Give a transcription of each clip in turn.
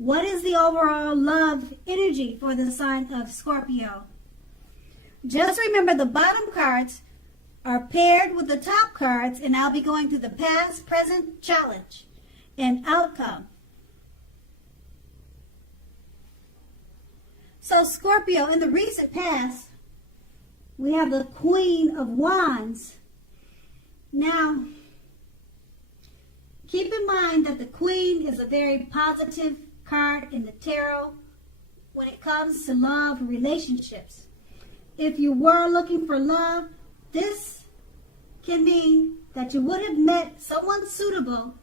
What is the overall love energy for the sign of Scorpio? Just remember the bottom cards are paired with the top cards, and I'll be going through the past, present, challenge, and outcome. So Scorpio, in the recent past, we have the Queen of Wands. Now, keep in mind that the Queen is a very positive card in the tarot when it comes to love relationships. If you were looking for love, this can mean that you would have met someone suitable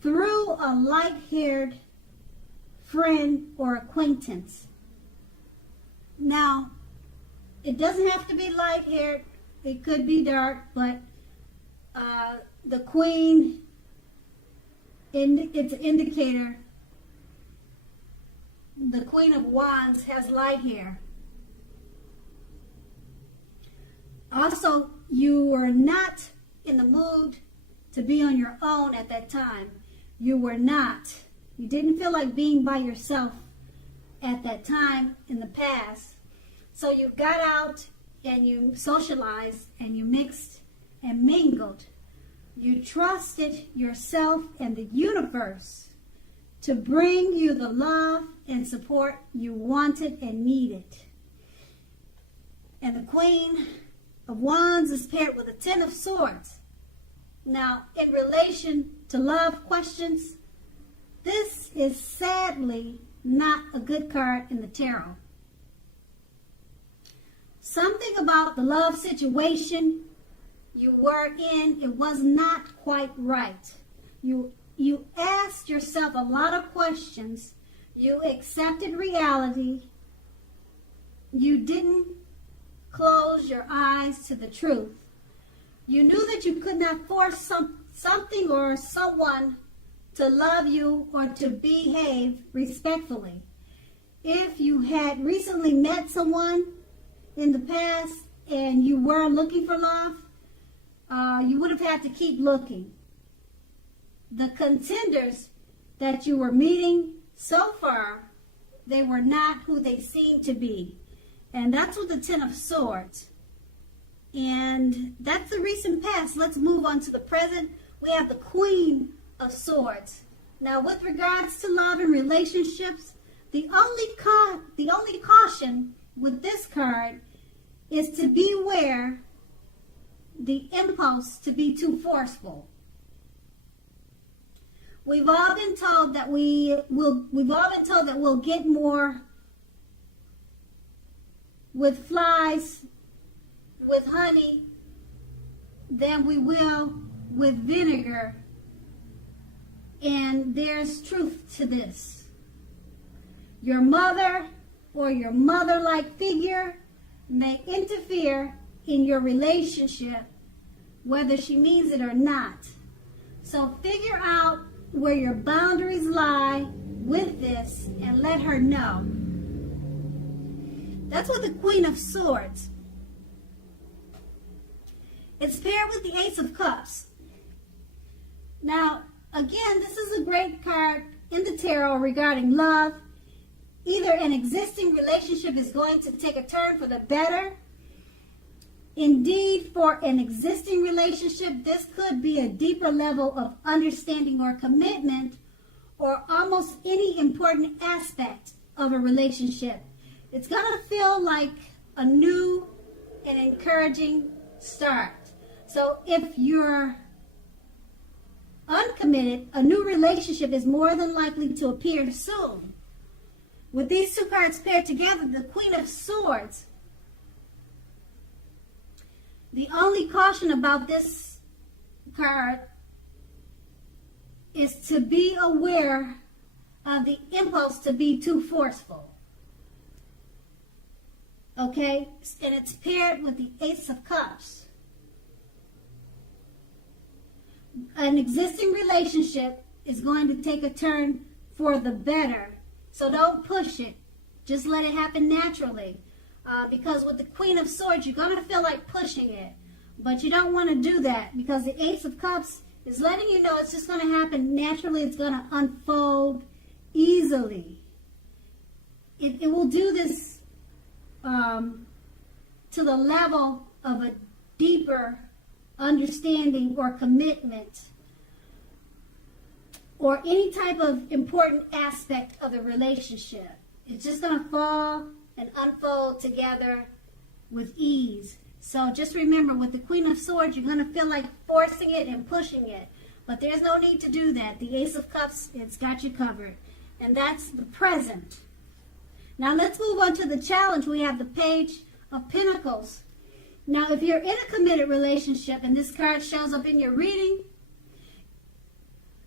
through a light-haired friend or acquaintance. Now, it doesn't have to be light-haired. It could be dark, but the Queen, it's an indicator. The Queen of Wands has light hair. Also, you were not in the mood to be on your own at that time. You were not. You didn't feel like being by yourself at that time in the past. So you got out and you socialized and you mixed and mingled. You trusted yourself and the universe to bring you the love and support you wanted and needed. And the Queen of Wands is paired with a Ten of Swords. Now, in relation to love questions, this is sadly not a good card in the tarot. Something about the love situation you were in, it was not quite right. You asked yourself a lot of questions. You accepted reality. You didn't close your eyes to the truth. You knew that you could not force something or someone to love you or to behave respectfully. If you had recently met someone in the past and you were looking for love, you would have had to keep looking. The contenders that you were meeting so far, they were not who they seemed to be. And that's with the Ten of Swords. And that's the recent past. Let's move on to the present. We have the Queen of Swords. Now, with regards to love and relationships, the only caution with this card is to beware the impulse to be too forceful. We've all been told that we'll get more with flies, with honey, than we will with vinegar. And there's truth to this. Your mother or your mother-like figure may interfere in your relationship, whether she means it or not. So figure out where your boundaries lie with this and let her know. That's with the Queen of Swords. It's paired with the Ace of Cups. Now, again, this is a great card in the tarot regarding love. Either an existing relationship is going to take a turn for the better. Indeed, for an existing relationship, this could be a deeper level of understanding or commitment, or almost any important aspect of a relationship. It's going to feel like a new and encouraging start. So if you're uncommitted, a new relationship is more than likely to appear soon. With these two cards paired together, the Queen of Swords, the only caution about this card is to be aware of the impulse to be too forceful. Okay? And it's paired with the Ace of Cups. An existing relationship is going to take a turn for the better. So don't push it. Just let it happen naturally. Because with the Queen of Swords, you're going to feel like pushing it. But you don't want to do that, because the Ace of Cups It's letting you know it's just going to happen naturally. It's going to unfold easily. It will do this to the level of a deeper understanding or commitment or any type of important aspect of the relationship. It's just going to fall and unfold together with ease. So just remember, with the Queen of Swords, you're going to feel like forcing it and pushing it. But there's no need to do that. The Ace of Cups, it's got you covered. And that's the present. Now let's move on to the challenge. We have the Page of Pentacles. Now if you're in a committed relationship and this card shows up in your reading,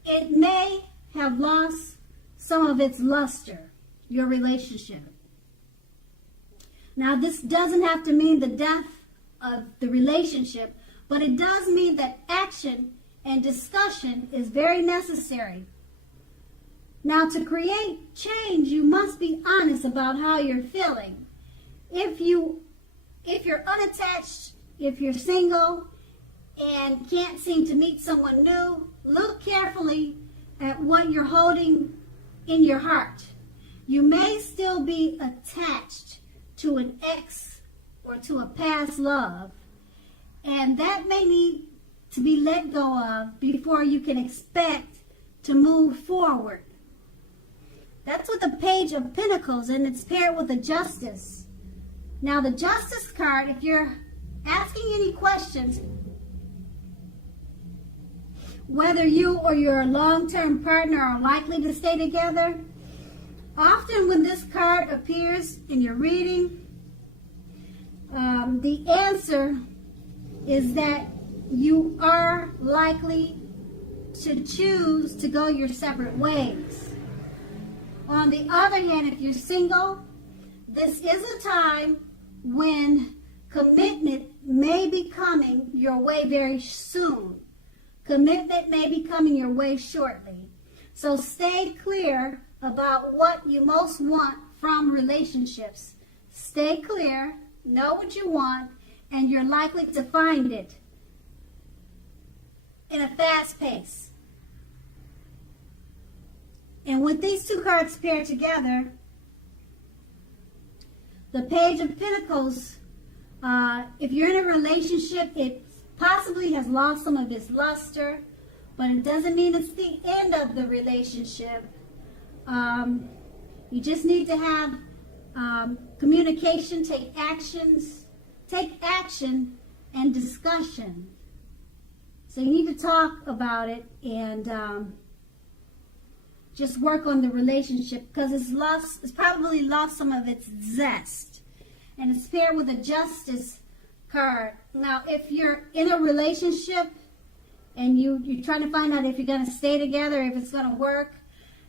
it may have lost some of its luster, your relationship. Now this doesn't have to mean the death of the relationship, but it does mean that action and discussion is very necessary. Now, to create change, you must be honest about how you're feeling. If you're unattached, if you're single and can't seem to meet someone new, look carefully at what you're holding in your heart. You may still be attached to an ex or to a past love, and that may need to be let go of before you can expect to move forward. That's with the Page of Pentacles, and it's paired with the Justice. Now the Justice card, if you're asking any questions, whether you or your long-term partner are likely to stay together, often when this card appears in your reading, the answer is that you are likely to choose to go your separate ways. On the other hand, if you're single, this is a time when commitment may be coming your way very soon. Commitment may be coming your way shortly. So stay clear about what you most want from relationships. Stay clear, know what you want, and you're likely to find it in a fast pace. And with these two cards paired together, the Page of Pentacles, if you're in a relationship, it possibly has lost some of its luster, but it doesn't mean it's the end of the relationship. You just need to have communication, take action and discussion. So you need to talk about it and just work on the relationship, because it's probably lost some of its zest. And it's paired with a Justice card. Now, if you're in a relationship and you're trying to find out if you're going to stay together, if it's going to work,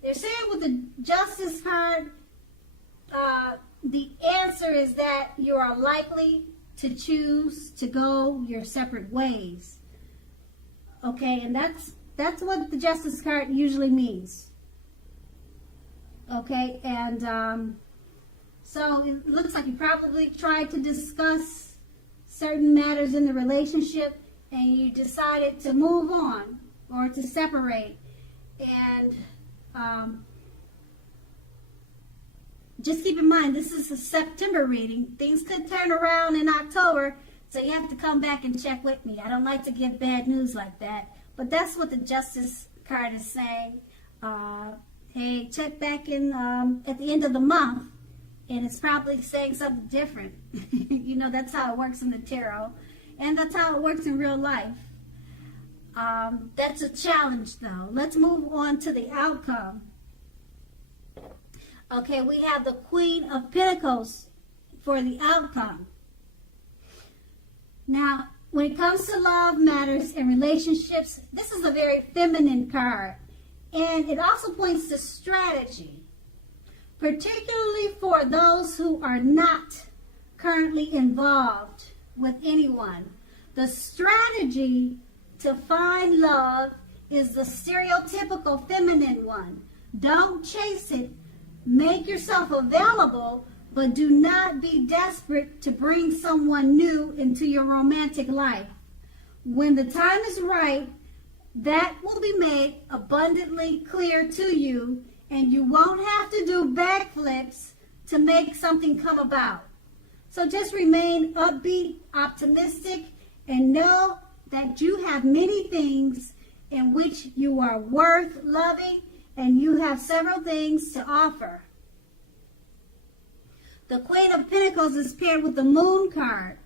they're saying with the Justice card, the answer is that you are likely to choose to go your separate ways. Okay, and that's what the Justice card usually means. Okay, and so it looks like you probably tried to discuss certain matters in the relationship and you decided to move on or to separate. And just keep in mind, this is a September reading. Things could turn around in October, so you have to come back and check with me. I don't like to give bad news like that, but that's what the Justice card is saying. Hey, check back in at the end of the month, and it's probably saying something different. You know, that's how it works in the tarot, and that's how it works in real life. That's a challenge, though. Let's move on to the outcome. Okay, we have the Queen of Pentacles for the outcome. Now, when it comes to love matters and relationships, this is a very feminine card. And it also points to strategy, particularly for those who are not currently involved with anyone. The strategy to find love is the stereotypical feminine one. Don't chase it. Make yourself available, but do not be desperate to bring someone new into your romantic life. When the time is right, that will be made abundantly clear to you, and you won't have to do backflips to make something come about. So just remain upbeat, optimistic, and know that you have many things in which you are worth loving, and you have several things to offer. The Queen of Pentacles is paired with the Moon card.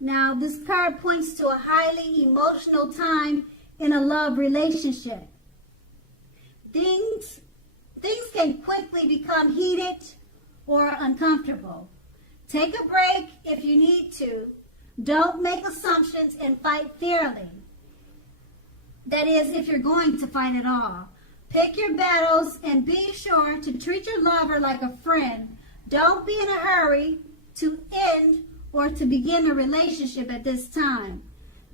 Now, this card points to a highly emotional time in a love relationship. Things can quickly become heated or uncomfortable. Take a break if you need to. Don't make assumptions and fight fairly. That is, if you're going to fight at all. Pick your battles and be sure to treat your lover like a friend. Don't be in a hurry to end or to begin a relationship at this time.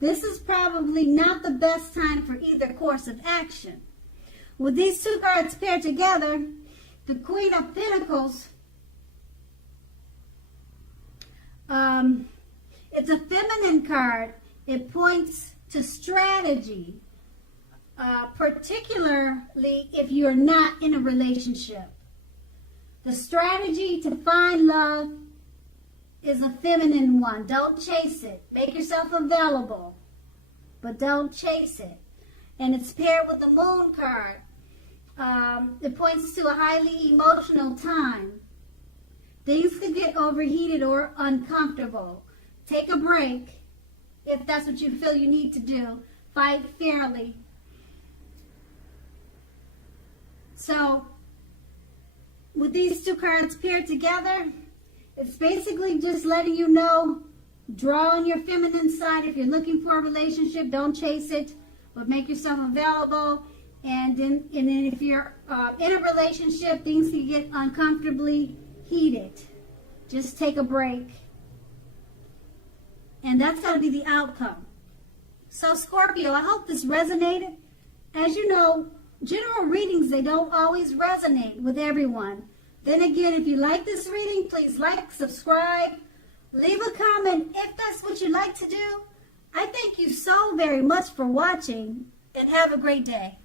This is probably not the best time for either course of action. With these two cards paired together, the Queen of Pentacles, it's a feminine card. It points to strategy, particularly if you're not in a relationship. The strategy to find love is a feminine one. Don't chase it. Make yourself available, but don't chase it. And it's paired with the Moon card. It points to a highly emotional time. Things could get overheated or uncomfortable. Take a break if that's what you feel you need to do. Fight fairly. So, with these two cards paired together, it's basically just letting you know, draw on your feminine side. If you're looking for a relationship, don't chase it, but make yourself available. And then if you're in a relationship, things can get uncomfortably heated. Just take a break. And that's got to be the outcome. So Scorpio, I hope this resonated. As you know, general readings, they don't always resonate with everyone. Then again, if you like this reading, please like, subscribe, leave a comment if that's what you like to do. I thank you so very much for watching, and have a great day.